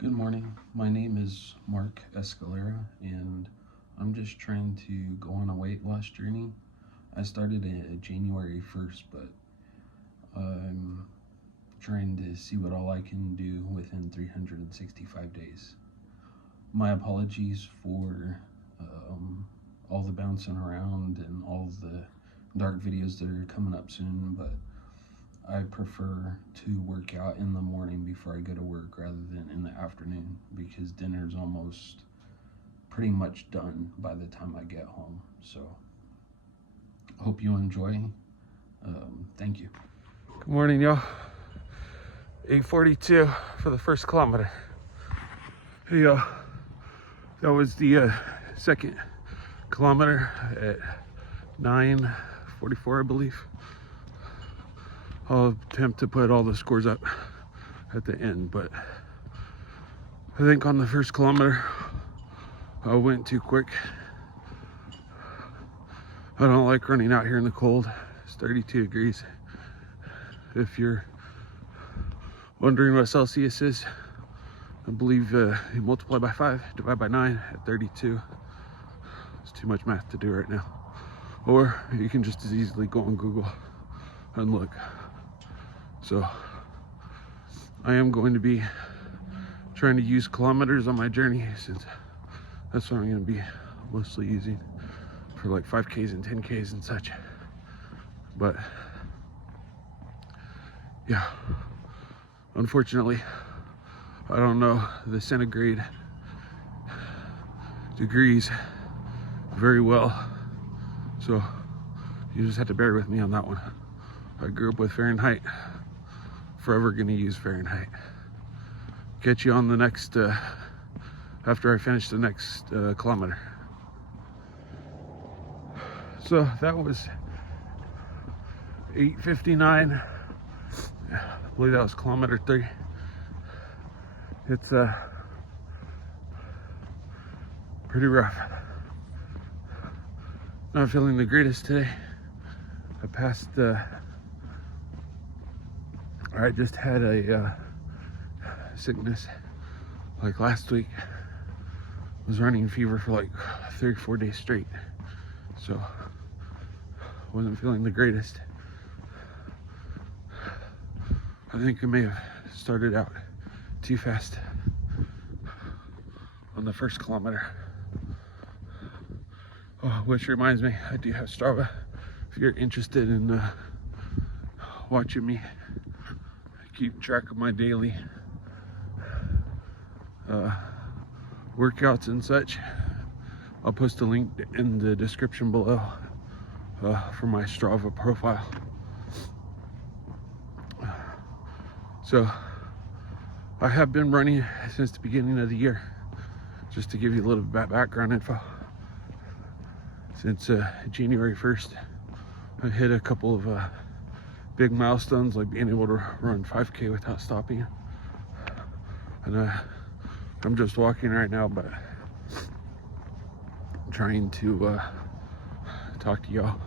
Good morning. My name is Mark Escalera, and I'm just trying to go on a weight loss journey. I started it January 1st, but I'm trying to see what all I can do within 365 days. My apologies for all the bouncing around and all the dark videos that are coming up soon, but I prefer to work out in the morning before I go to work rather than in the afternoon because dinner's almost pretty much done by the time I get home. So, hope you enjoy. Thank you. Good morning, y'all. 8:42 for the first kilometer. Hey, y'all. That was the second kilometer at 9:44, I believe. I'll attempt to put all the scores up at the end, but I think on the first kilometer I went too quick. I don't like running out here in the cold. It's 32 degrees. If you're wondering what Celsius is, I believe you multiply by 5, divide by 9 at 32. It's too much math to do right now. Or you can just as easily go on Google and look. So I am going to be trying to use kilometers on my journey, since that's what I'm going to be mostly using for like 5Ks and 10Ks and such. But yeah, unfortunately, I don't know the centigrade degrees very well, so you just have to bear with me on that one. I grew up with Fahrenheit, forever gonna use Fahrenheit. Catch you on the next, after I finish the next kilometer. So that was 8:59. I believe that was kilometer 3. It's pretty rough. Not feeling the greatest today. I just had a sickness like last week. I was running fever for like 3 or 4 days straight, so wasn't feeling the greatest. I think I may have started out too fast on the first kilometer. Oh, which reminds me, I do have Strava. If you're interested in watching me keep track of my daily workouts and such, I'll post a link in the description below for my Strava profile. So I have been running since the beginning of the year, just to give you a little bit of background info. Since January 1st, I hit a couple of big milestones, like being able to run 5K without stopping. And I'm just walking right now, but I'm trying to talk to y'all,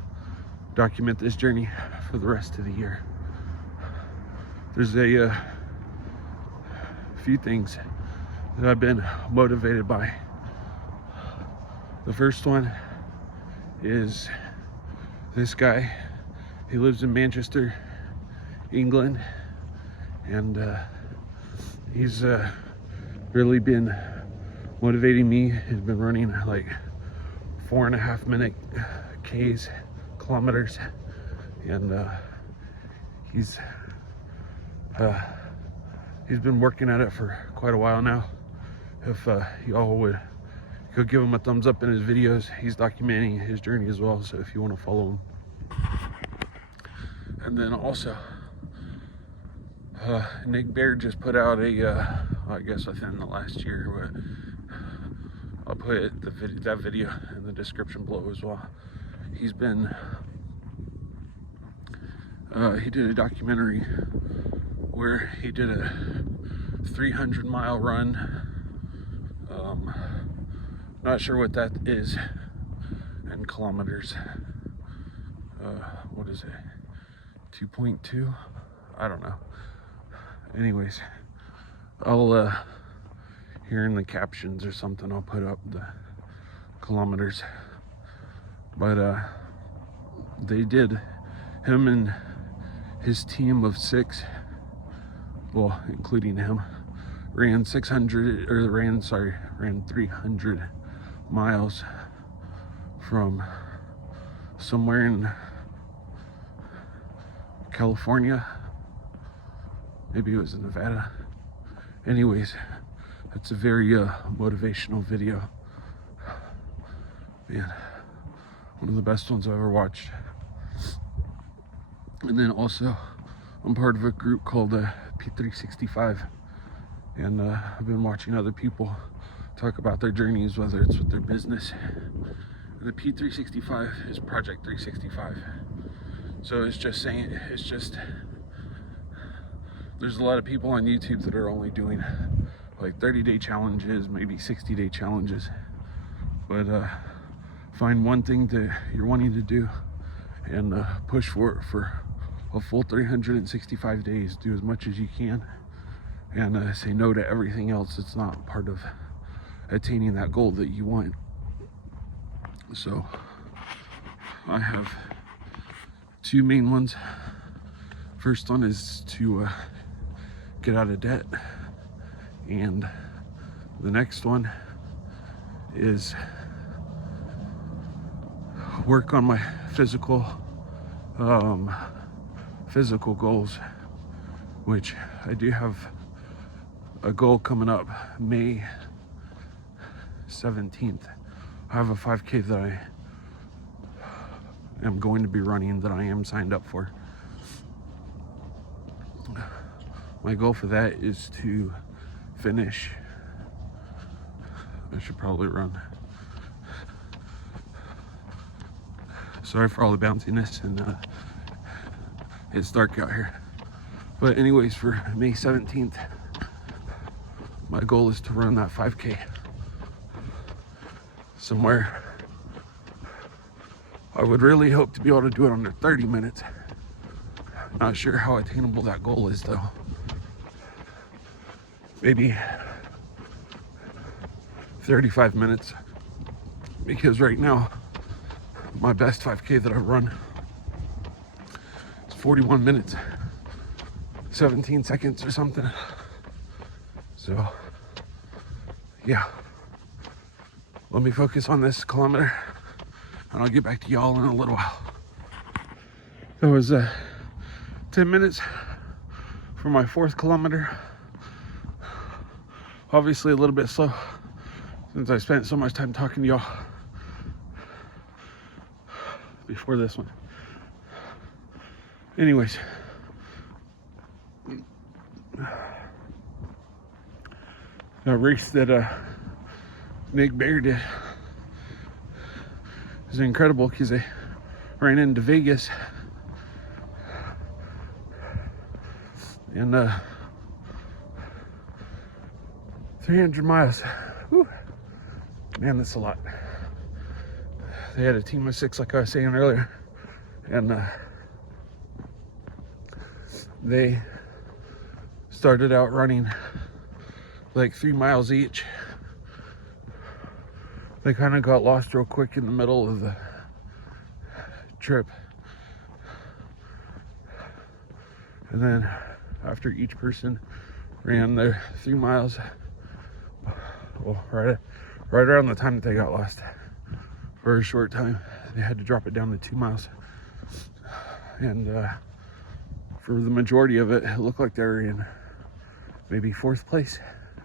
document this journey for the rest of the year. There's a few things that I've been motivated by. The first one is this guy. He lives in Manchester, England, and he's really been motivating me. He's been running like 4.5 minute kilometers, and he's been working at it for quite a while now. If y'all would go give him a thumbs up in his videos, he's documenting his journey as well, so if you want to follow him. And then also Nick Baird just put out a I guess within the last year, but I'll put that video in the description below as well. He's been he did a documentary where he did a 300-mile run. Not sure what that is in kilometers. What is it? 2.2? I don't know. Anyways, I'll here in the captions or something, I'll put up the kilometers. But they did, him and his team of 6, well, including him, ran 300 miles from somewhere in California. Maybe it was in Nevada. Anyways, that's a very motivational video. Man, one of the best ones I've ever watched. And then also, I'm part of a group called P365, and I've been watching other people talk about their journeys, whether it's with their business. And the P365 is Project 365. So it's just there's a lot of people on YouTube that are only doing like 30-day challenges, maybe 60-day challenges. But find one thing that you're wanting to do and push for it for a full 365 days. Do as much as you can, and say no to everything else that's not part of attaining that goal that you want. So I have 2 main ones. First one is to get out of debt, and the next one is work on my physical goals, which I do have a goal coming up May 17th. I have a 5K that I am going to be running, that I am signed up for. My goal for that is to finish. I should probably run. Sorry for all the bounciness, and it's dark out here. But anyways, for May 17th, my goal is to run that 5K somewhere. I would really hope to be able to do it under 30 minutes. Not sure how attainable that goal is though. Maybe 35 minutes, because right now my best 5K that I've run is 41 minutes 17 seconds or something. So yeah, let me focus on this kilometer and I'll get back to y'all in a little while. That was 10 minutes for my 4th kilometer. Obviously a little bit slow since I spent so much time talking to y'all before this one. Anyways, the race that Nick Bear did is incredible, because they ran into Vegas and 300 miles. Whew. Man, that's a lot. They had a team of 6, like I was saying earlier, and they started out running like 3 miles each. They kind of got lost real quick in the middle of the trip, and then after each person ran their 3 miles, well, right around the time that they got lost, for a short time, they had to drop it down to 2 miles. And for the majority of it, it looked like they were in maybe 4th place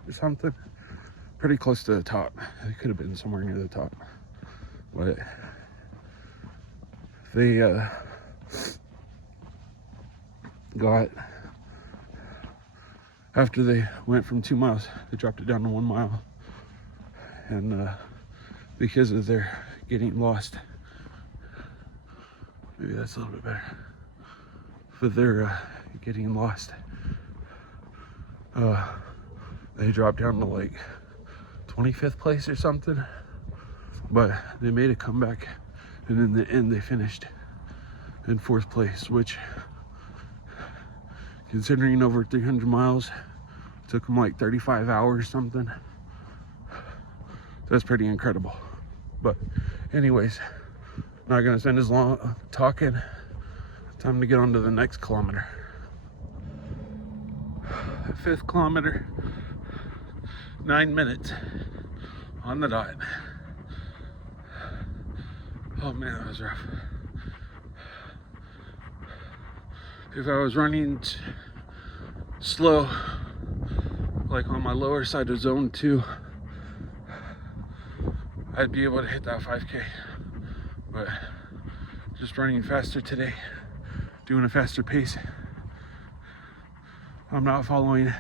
or something, pretty close to the top. They could have been somewhere near the top, but they got, after they went from 2 miles, they dropped it down to 1 mile, and because of their getting lost, maybe that's a little bit better, for their getting lost, they dropped down to like 25th place or something, but they made a comeback, and in the end they finished in 4th place, which, considering over 300 miles, took them like 35 hours something. That's pretty incredible. But anyways, not gonna spend as long talking. Time to get on to the next kilometer. 5th kilometer, 9 minutes on the dot. Oh man, that was rough. If I was running slow, like on my lower side of zone 2, I'd be able to hit that 5K. But just running faster today, doing a faster pace. I'm not following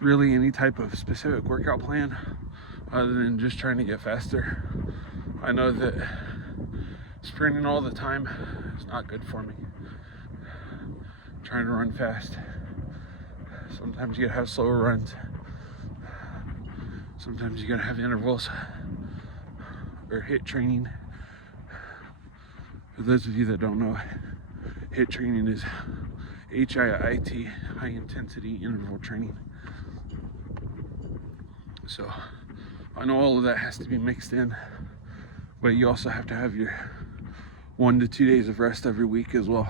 really any type of specific workout plan other than just trying to get faster. I know that sprinting all the time is not good for me. Trying to run fast. Sometimes you gotta have slower runs. Sometimes you gotta have intervals or HIIT training. For those of you that don't know, HIIT training is HIIT, high intensity interval training. So I know all of that has to be mixed in, but you also have to have your 1 to 2 days of rest every week as well.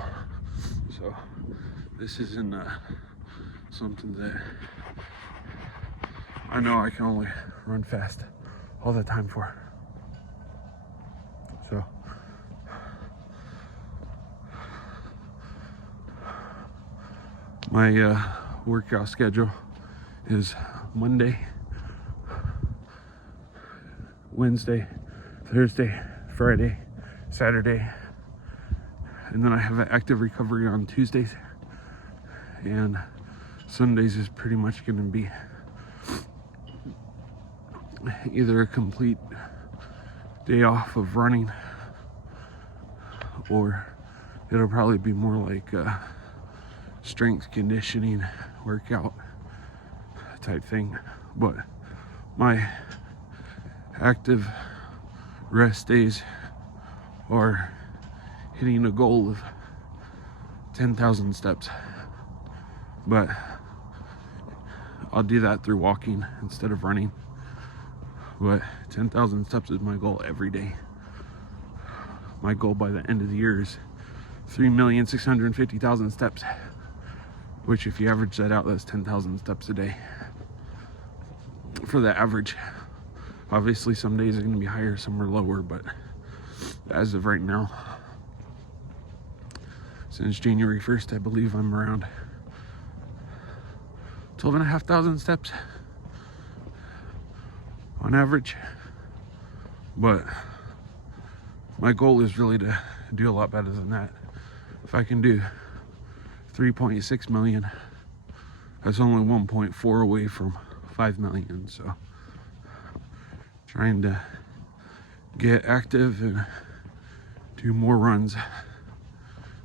So this isn't something that I know I can only run fast all the time for. So my workout schedule is Monday, Wednesday, Thursday, Friday, Saturday, and then I have an active recovery on Tuesdays, and Sundays is pretty much going to be either a complete day off of running, or it'll probably be more like a strength conditioning workout type thing. But my active rest days are hitting a goal of 10,000 steps, but I'll do that through walking instead of running. But 10,000 steps is my goal every day. My goal by the end of the year is 3,650,000 steps, which if you average that out, that's 10,000 steps a day for the average. Obviously some days are going to be higher, some are lower, but as of right now, since January 1st, I believe I'm around 12,500 steps on average. But my goal is really to do a lot better than that. If I can do 3.6 million, that's only 1.4 away from 5 million. So trying to get active and do more runs,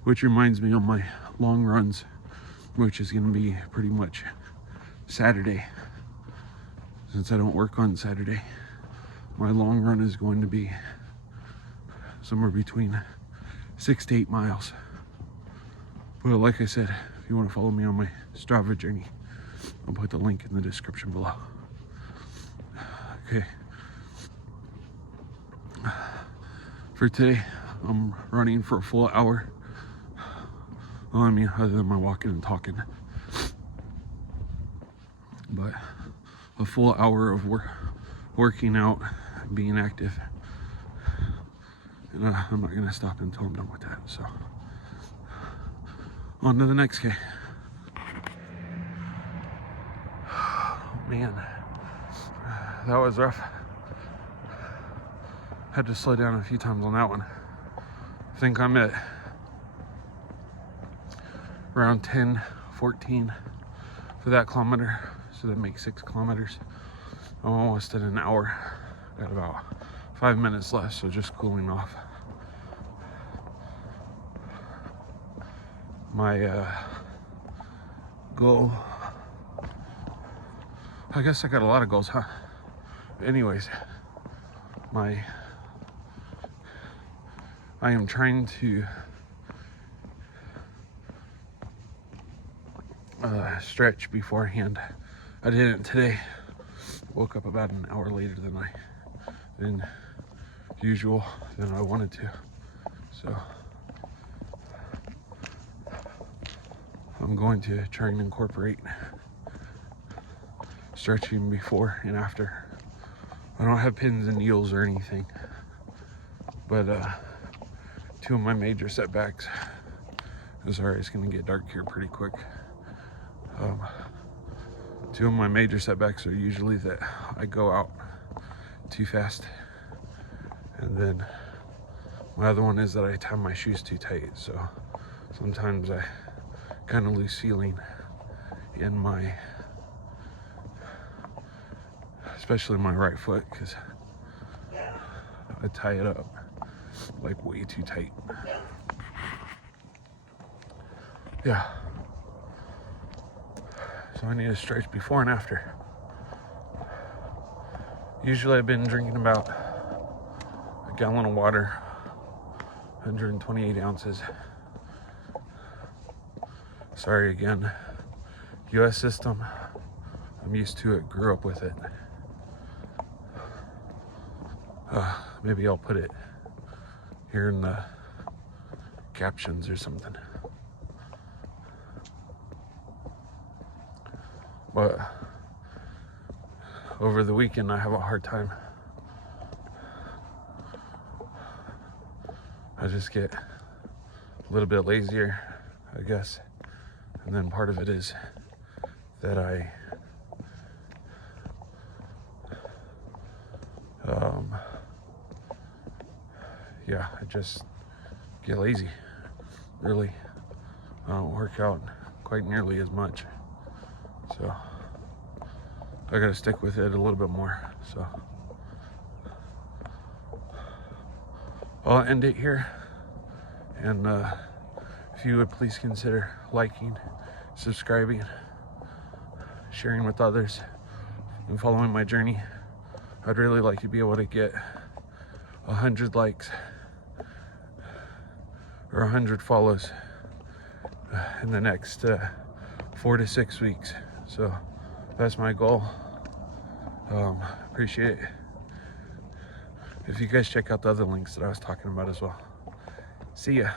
which reminds me of my long runs, which is going to be pretty much Saturday. Since I don't work on Saturday, my long run is going to be somewhere between 6 to 8 miles. But like I said, if you want to follow me on my Strava journey, I'll put the link in the description below. Okay. For today, I'm running for a full hour. Well, I mean, other than my walking and talking. But a full hour of working out, being active. And I'm not going to stop until I'm done with that. So, on to the next K. Man, that was rough. Had to slow down a few times on that one. I think I'm at around 10, 14 for that kilometer. So that makes 6 kilometers. I'm almost at an hour. Got about 5 minutes left, so just cooling off. My goal, I guess I got a lot of goals, huh? Anyways, I am trying to stretch beforehand. I didn't today. Woke up about an hour later than I than usual than I wanted to. So I'm going to try and incorporate stretching before and after. I don't have pins and needles or anything, but two of my major setbacks is alright, it's gonna get dark here pretty quick. Two of my major setbacks are usually that I go out too fast, and then my other one is that I tie my shoes too tight. So sometimes I kind of lose feeling in my, especially my right foot, because I tie it up like way too tight. Yeah. So I need to stretch before and after. Usually I've been drinking about a gallon of water, 128 ounces. Sorry again. US system. I'm used to it, grew up with it. Maybe I'll put it here in the captions or something. But over the weekend I have a hard time. I just get a little bit lazier, I guess. And then part of it is that I just get lazy, really. I don't work out quite nearly as much. So I gotta stick with it a little bit more. So I'll end it here, and if you would please consider liking, subscribing, sharing with others, and following my journey. I'd really like to be able to get 100 likes or 100 follows in the next 4 to 6 weeks. So that's my goal. Appreciate it if you guys check out the other links that I was talking about as well. See ya.